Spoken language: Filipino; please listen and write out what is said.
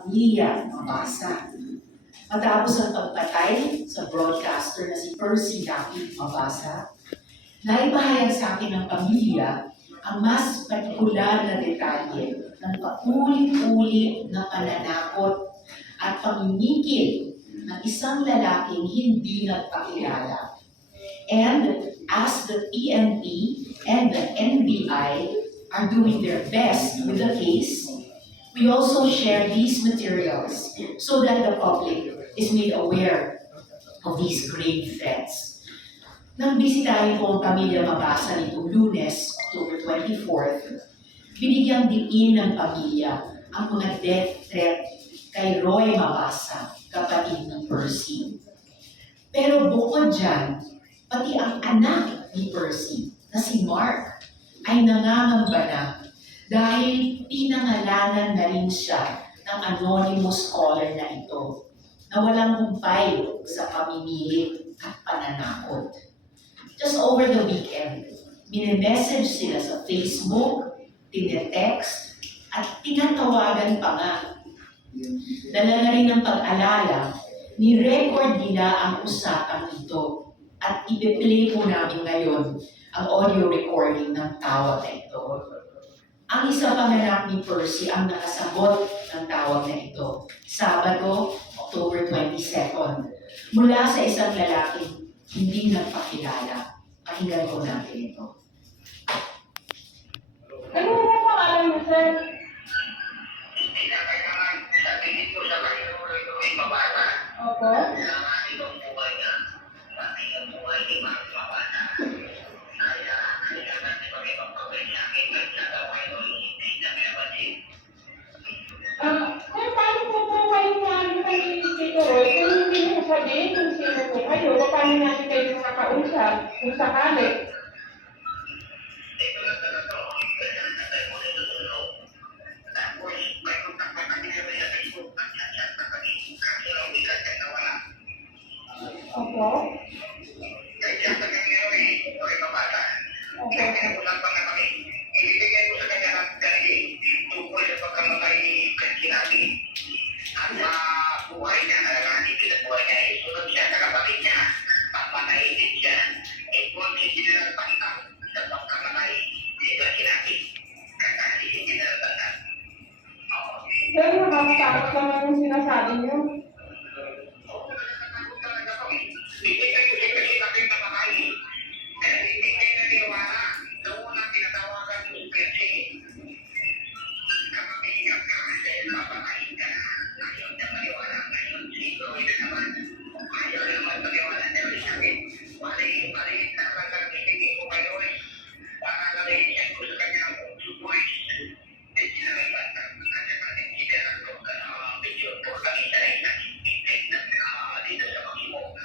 pamilya mabasa. Matapos ang pagpatay sa broadcaster na si Percy Daphne Mabasa, naipahayag sa akin ng pamilya ang mas partikular na detalye ng paulit-ulit na pananakot at paminikil ng isang lalaking hindi nagpakilala. And as the PNP and the NBI are doing their best with the case, we also share these materials so that the public is made aware of these grave threats. Nang bisitahin ko ang pamilya Mabasa nitong lunes, October 24th, binigyang diin ng pamilya ang mga death threat kay Roy Mabasa, kapatid ng Percy. Pero bukod dyan, pati ang anak ni Percy, na si Mark, ay nangangamba na dahil pinangalanan na rin siya ng anonymous caller na ito na walang humpay sa pamimilit at pananakot. Just over the weekend, mini-message sila sa Facebook, tinetext, at tinatawagan pa nga. Dala na rin ng pag-alala, ni-record nila ang usapang ito at ipe-play po namin ngayon ang audio recording ng tawag na ito. Ang isa pang anak ni Percy ang nakasagot ng tawag na ito, Sabado, October 22nd, mula sa isang lalaking hindi nagpakilala. Pakinggan po natin ito. Ano mo ang pangalan mo, sir? Kinakailangan sa tingin ko sa kainuloy-tuloy mabata. Opo. Kailangan itong buhay niya. Pati ang buhay ni Mark Mabata. Kaya kailangan ni Pag ipagpagay niya kausap, kung sakali. Opo. Opo. Okay. Sir, nakakatakot naman yung sinasabi niyo.